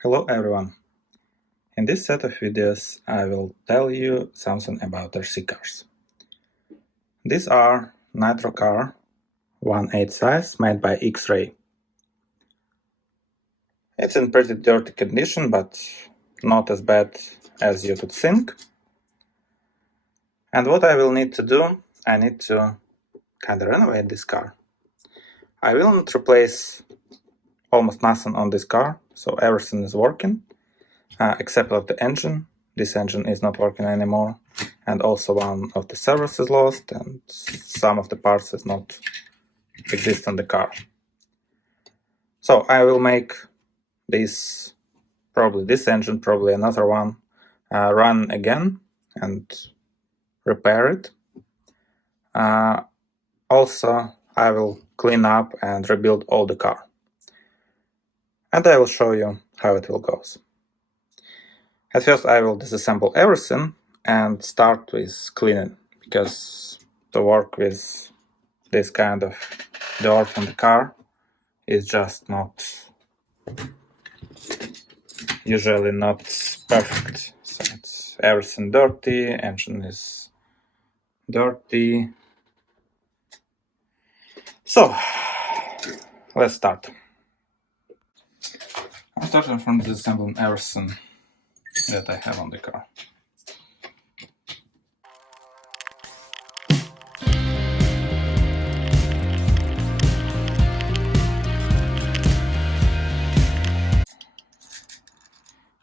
Hello everyone. In this set of videos I will tell you something about RC cars. These are nitro car 1/8 size made by Xray. It's in pretty dirty condition, but not as bad as you could think. And what I will need to do, I need to kind of renovate this car. I will not replace almost nothing on this car, so everything is working. Except of the engine. This engine is not working anymore, and also one of the servos is lost, and some of the parts is not exist on the car. So I will make this, probably this engine, probably another one, run again and repair it. Also, I will clean up and rebuild all the car, and I will show you how it will go. At first I will disassemble everything and start with cleaning, because to work with this kind of dirt on the car is just not, usually not perfect. So it's everything dirty, engine is dirty. So let's start. I'm starting from disassembling everything that I have on the car.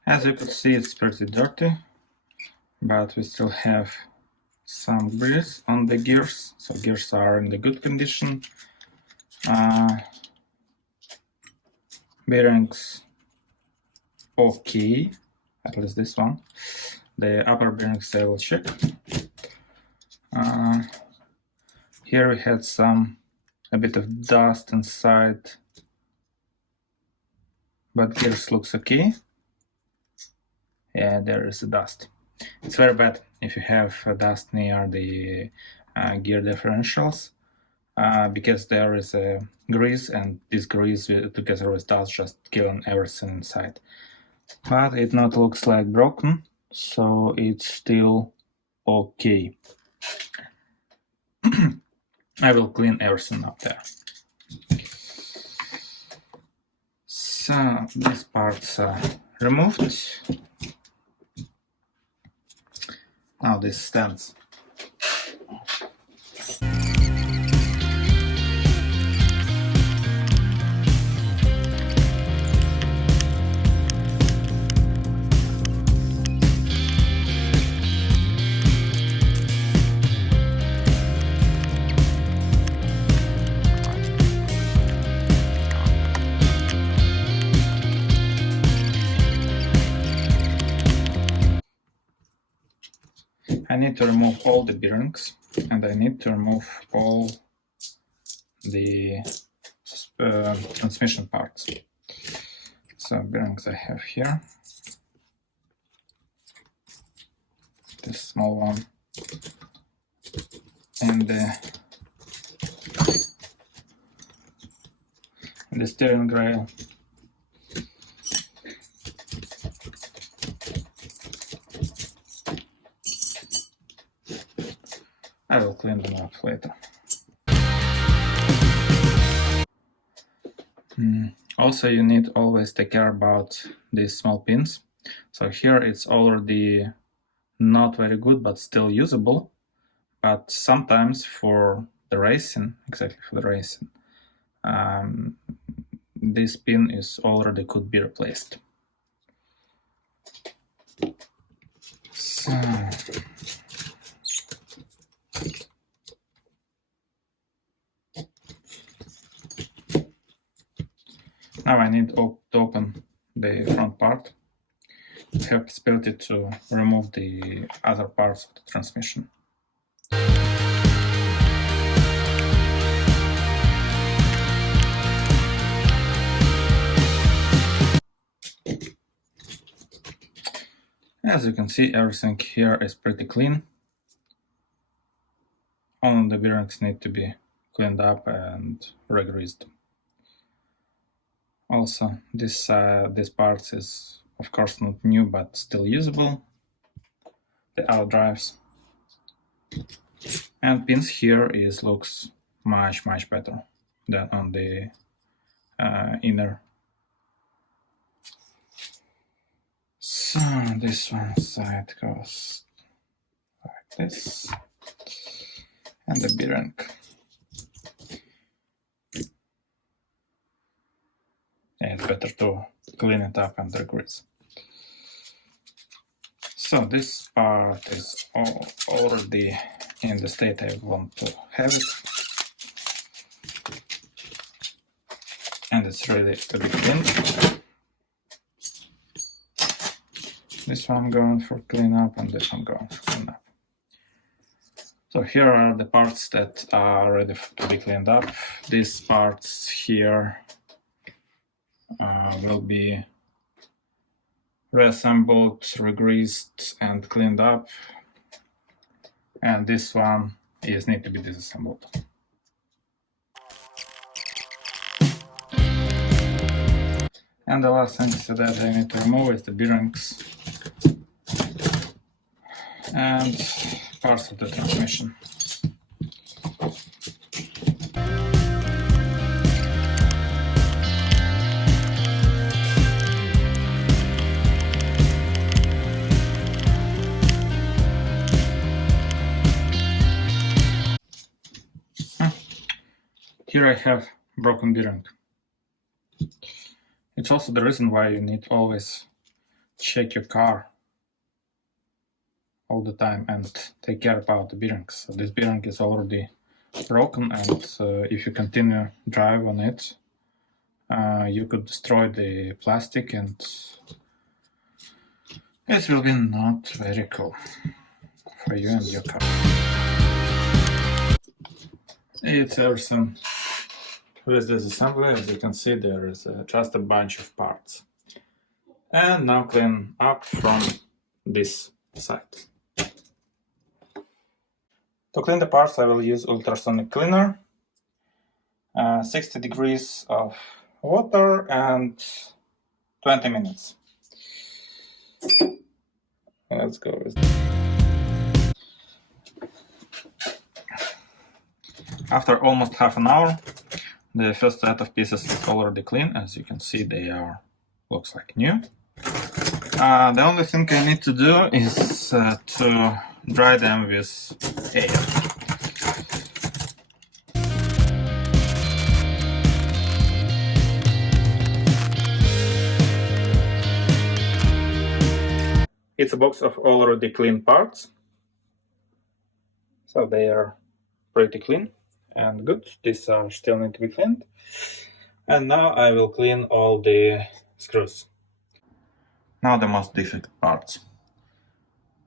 As you could see, it's pretty dirty, but we still have some grease on the gears, so gears are in the good condition. Bearings okay, at least this one. The upper bearings I will check. Here we had a bit of dust inside, but gears looks okay. Yeah, there is dust. It's very bad if you have dust near the gear differentials, because there is a grease, and this grease together with dust just killing everything inside. But it not looks like broken, so it's still okay. I will clean everything up there. So these parts are removed. Now this stands. I need to remove all the bearings, and I need to remove all the transmission parts. So bearings I have here. This small one, and the steering rail. I will clean them up later. Also, you need always take care about these small pins. So here it's already not very good, but still usable. But sometimes for the racing, exactly for the racing, this pin is already could be replaced. So now I need to open the front part. I have possibility to remove the other parts of the transmission. As you can see, everything here is pretty clean. Only the bearings need to be cleaned up and re-greased. Also, this part is of course not new, but still usable. The out drives and pins here looks much better than on the inner. So this one side goes like this, and the bearing. It's better to clean it up under grease. So this part is already in the state I want to have it, and it's ready to be cleaned. This one I'm going for cleanup, and this one going for cleanup. So here are the parts that are ready to be cleaned up. These parts here will be reassembled, regreased, and cleaned up. And this one need to be disassembled. And the last thing that I need to remove is the bearings and parts of the transmission. Here I have broken bearing. It's also the reason why you need to always check your car all the time and take care about the bearings. So this bearing is already broken, and if you continue drive on it, you could destroy the plastic, and it will be not very cool for you and your car. It's everything with this assembly. As you can see, there is just a bunch of parts. And now clean up from this side. To clean the parts, I will use ultrasonic cleaner, 60 degrees of water and 20 minutes. Let's go with this. After almost half an hour, the first set of pieces is already clean. As you can see, they looks like new. The only thing I need to do is to dry them with air. It's a box of already clean parts, so they are pretty clean and good. These still need to be cleaned. And now I will clean all the screws. Now the most difficult parts: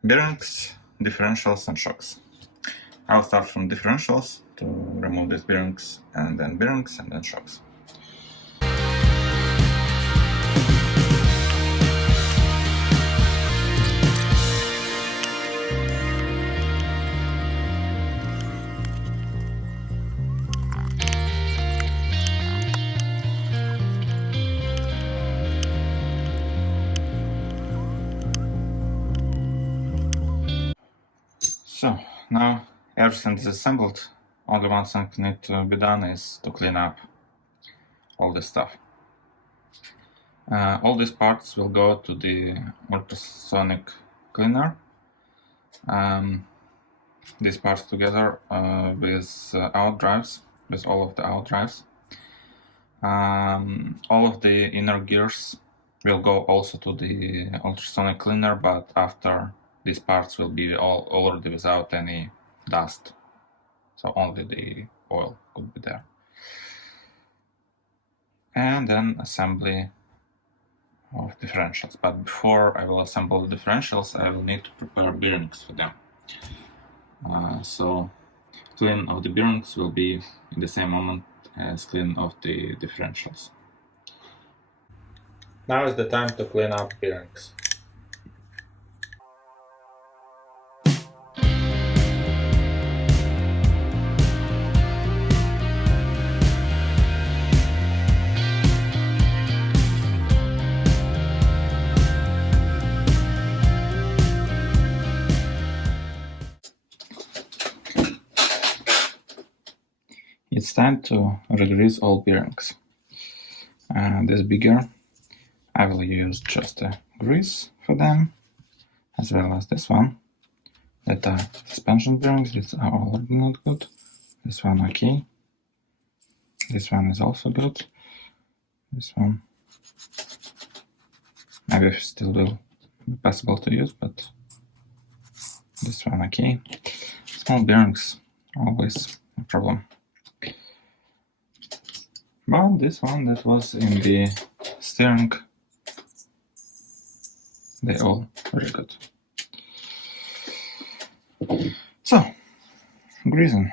bearings, differentials and shocks. I'll start from differentials to remove these bearings, and then shocks. So now everything is assembled. Only one thing need to be done is to clean up all this stuff. All these parts will go to the ultrasonic cleaner. These parts together with out drives, with all of the out drives. All of the inner gears will go also to the ultrasonic cleaner, but after these parts will be already without any dust, so only the oil could be there. And then assembly of differentials. But before I will assemble the differentials, I will need to prepare bearings for them. So clean of the bearings will be in the same moment as clean of the differentials. Now is the time to clean up bearings. it's time to regrease all bearings. This bigger, I will use just a grease for them, as well as this one. That are suspension bearings, these are already not good. This one okay. This one is also good. This one maybe still will be possible to use, but this one okay. Small bearings, always a problem. But this one that was in the steering, they all very good. So, greasing,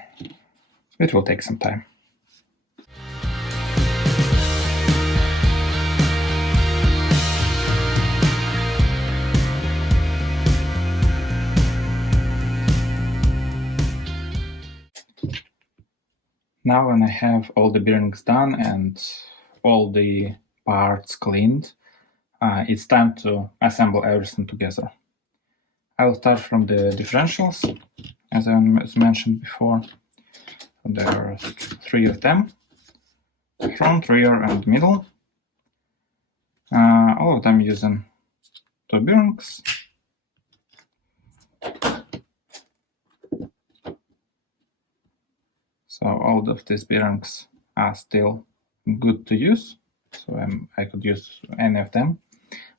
it will take some time. Now when I have all the bearings done and all the parts cleaned, it's time to assemble everything together. I will start from the differentials, as I mentioned before. There are 3 of them, front, rear and middle. All of them using 2 bearings. So all of these bearings are still good to use, so I could use any of them.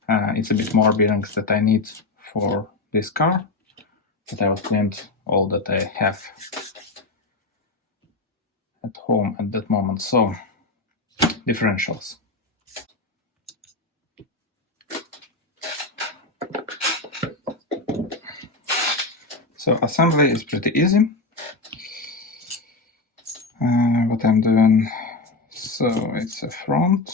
It's a bit more bearings that I need for this car, but I will clean all that I have at home at that moment. So, differentials. So assembly is pretty easy. What I'm doing, so it's a front.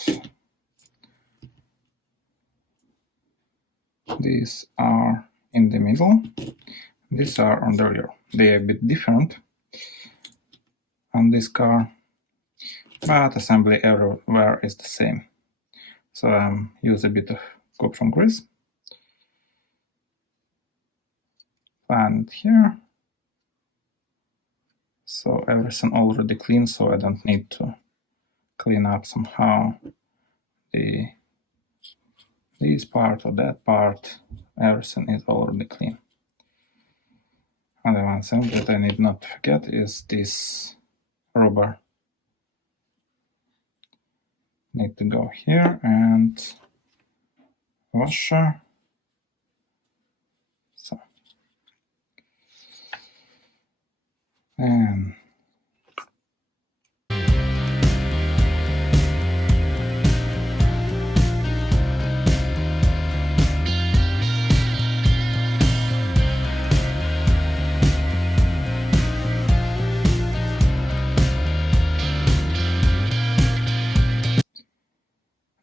These are in the middle. These are on the rear. They are a bit different on this car, but assembly everywhere is the same. So use a bit of copper grease. And here. So everything already clean, so I don't need to clean up somehow this part or that part. Everything is already clean. And the one thing that I need not to forget is this rubber. Need to go here and washer. So and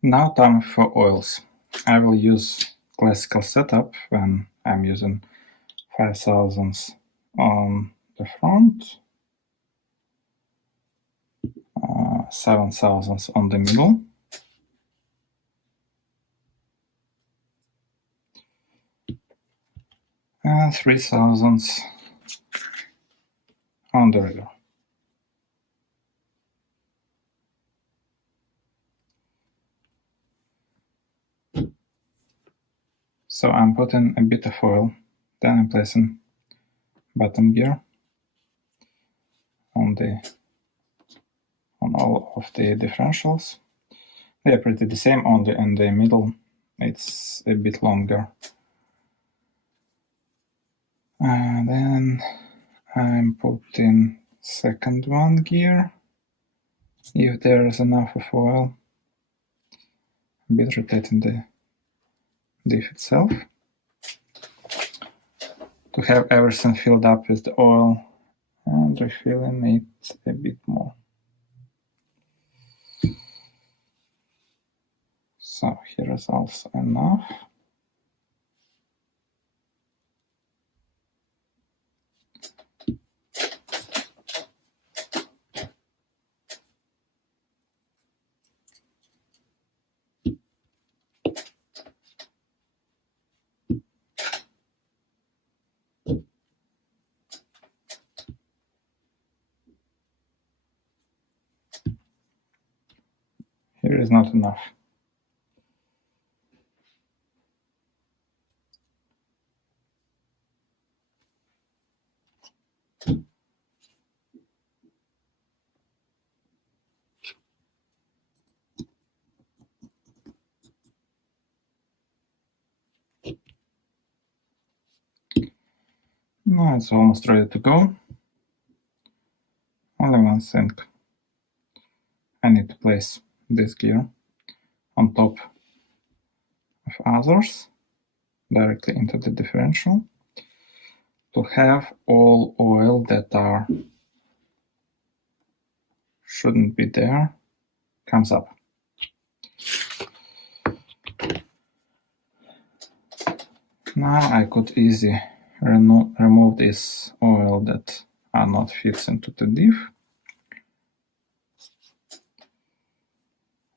now time for oils. I will use classical setup when I'm using 5000s on the front, 7000s on the middle, and 3000s on the rear. So I'm putting a bit of oil, then I'm placing bottom gear on all of the differentials. They are pretty the same, only in the middle it's a bit longer. And then I'm putting second one gear, if there is enough of oil, a bit rotating the diff itself to have everything filled up with the oil and refilling it a bit more. So here is also enough. is not enough. Now it's almost ready to go. Only one thing. I need to place this gear on top of others, directly into the differential, to have all oil that shouldn't be there comes up. Now I could easily remove this oil that are not fits into the diff.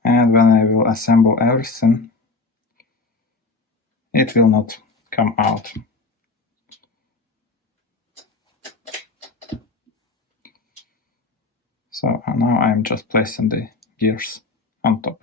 And when I will assemble everything, it will not come out. So now I'm just placing the gears on top.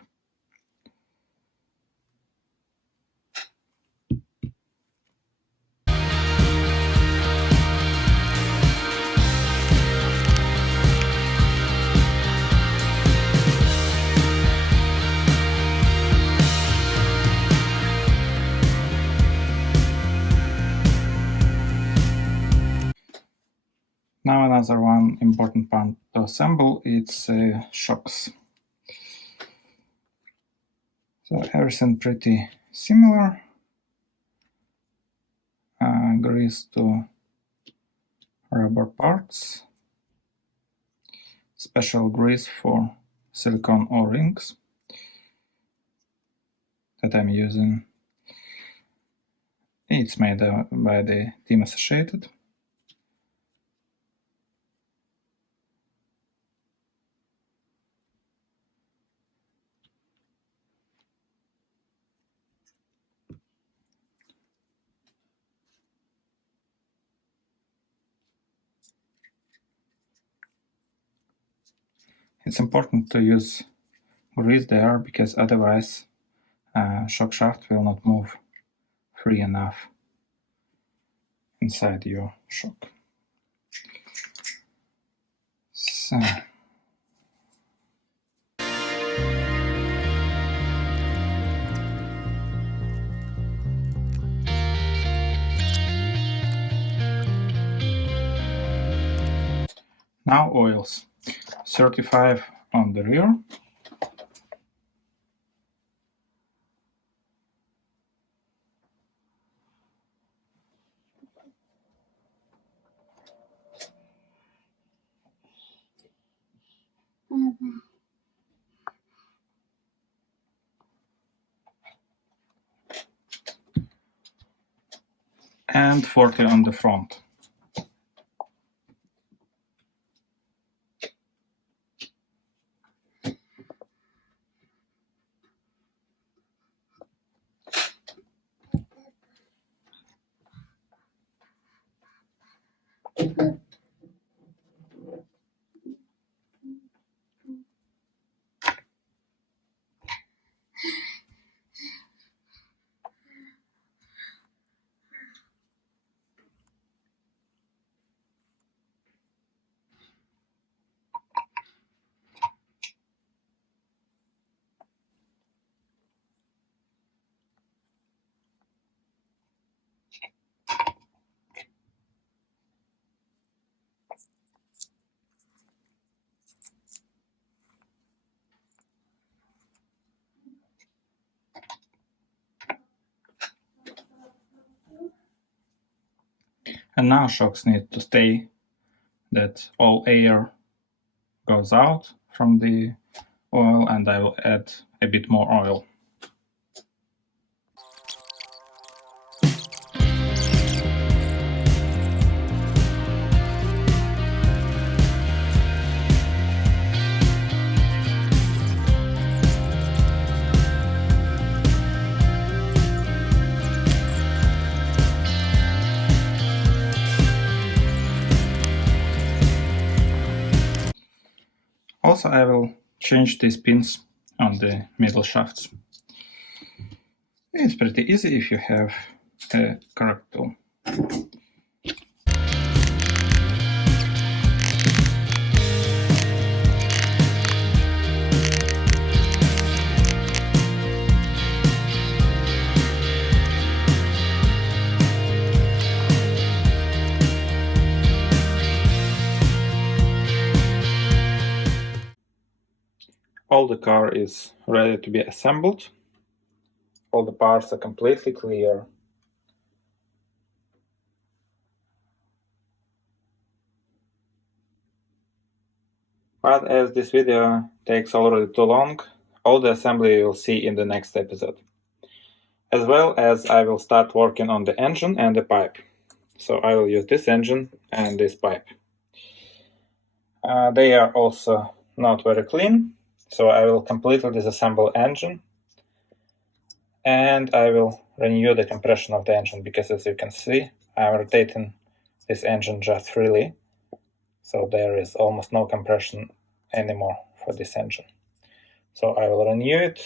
Now another one important part to assemble, it's shocks. So everything pretty similar. Grease to rubber parts. Special grease for silicone O-rings that I'm using. It's made by the Team Associated. It's important to use grease there, because otherwise shock shaft will not move free enough inside your shock. So now oils. 35 on the rear. And 40 on the front. And now shocks need to stay that all air goes out from the oil, and I will add a bit more oil. Also, I will change these pins on the middle shafts. It's pretty easy if you have a correct tool. All the car is ready to be assembled. All the parts are completely clear. But as this video takes already too long, all the assembly you will see in the next episode. As well as I will start working on the engine and the pipe. So I will use this engine and this pipe. They are also not very clean, so I will completely disassemble engine. And I will renew the compression of the engine, because as you can see, I'm rotating this engine just freely. So there is almost no compression anymore for this engine. So I will renew it,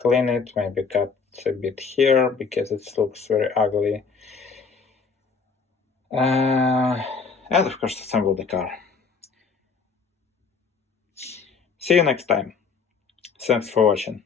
clean it, maybe cut a bit here because it looks very ugly. And of course assemble the car. See you next time. Thanks for watching.